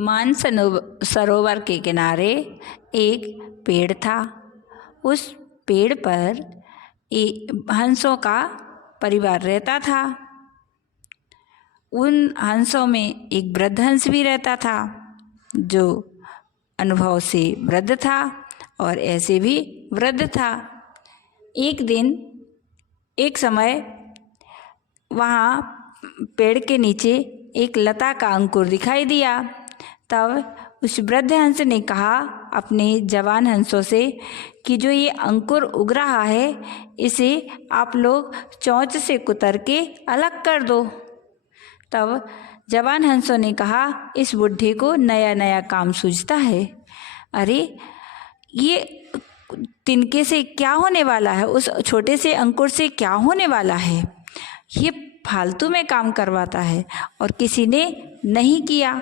सरोवर के किनारे एक पेड़ था। उस पेड़ पर हंसों का परिवार रहता था। उन हंसों में एक वृद्ध हंस भी रहता था जो अनुभव से वृद्ध था और ऐसे भी वृद्ध था। एक समय वहाँ पेड़ के नीचे एक लता का अंकुर दिखाई दिया। तब उस वृद्ध हंस ने कहा अपने जवान हंसों से कि जो ये अंकुर उग रहा है इसे आप लोग चोंच से कुतर के अलग कर दो। तब जवान हंसों ने कहा इस बुढ़े को नया नया काम सूझता है। अरे ये तिनके से क्या होने वाला है, उस छोटे से अंकुर से क्या होने वाला है, ये फालतू में काम करवाता है। और किसी ने नहीं किया।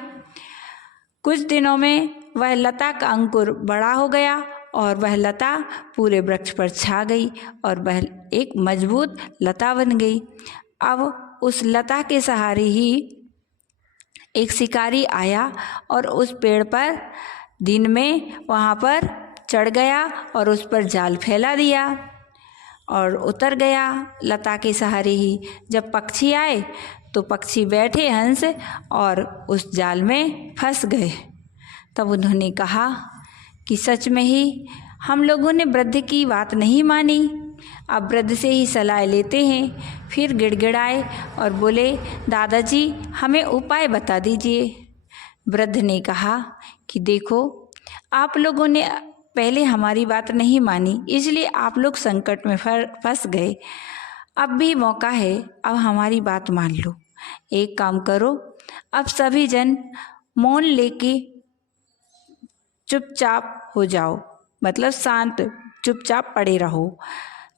कुछ दिनों में वह लता का अंकुर बड़ा हो गया और वह लता पूरे वृक्ष पर छा गई और वह एक मजबूत लता बन गई। अब उस लता के सहारे ही एक शिकारी आया और उस पेड़ पर दिन में वहाँ पर चढ़ गया और उस पर जाल फैला दिया और उतर गया लता के सहारे ही। जब पक्षी आए तो पक्षी बैठे हंस और उस जाल में फंस गए। तब उन्होंने कहा कि सच में ही हम लोगों ने वृद्ध की बात नहीं मानी, अब वृद्ध से ही सलाह लेते हैं। फिर गिड़गिड़ाए और बोले दादाजी हमें उपाय बता दीजिए। वृद्ध ने कहा कि देखो आप लोगों ने पहले हमारी बात नहीं मानी इसलिए आप लोग संकट में फंस गए। अब भी मौका है, अब हमारी बात मान लो। एक काम करो, अब सभी जन मौन लेके चुपचाप हो जाओ, मतलब शांत चुपचाप पड़े रहो।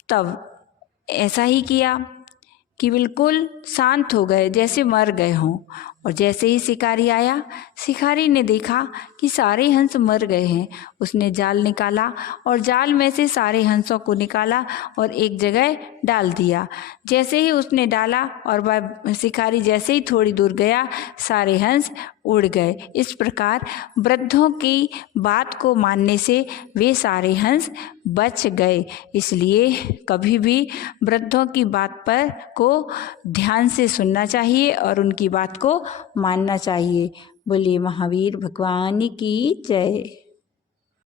तब ऐसा ही किया कि बिल्कुल शांत हो गए जैसे मर गए हों। और जैसे ही शिकारी आया, शिकारी ने देखा कि सारे हंस मर गए हैं। उसने जाल निकाला और जाल में से सारे हंसों को निकाला और एक जगह डाल दिया। जैसे ही उसने डाला और वह शिकारी जैसे ही थोड़ी दूर गया, सारे हंस उड़ गए। इस प्रकार वृद्धों की बात को मानने से वे सारे हंस बच गए। इसलिए कभी भी वृद्धों की बात पर को ध्यान से सुनना चाहिए और उनकी बात को मानना चाहिए। बोलिए महावीर भगवान की जय।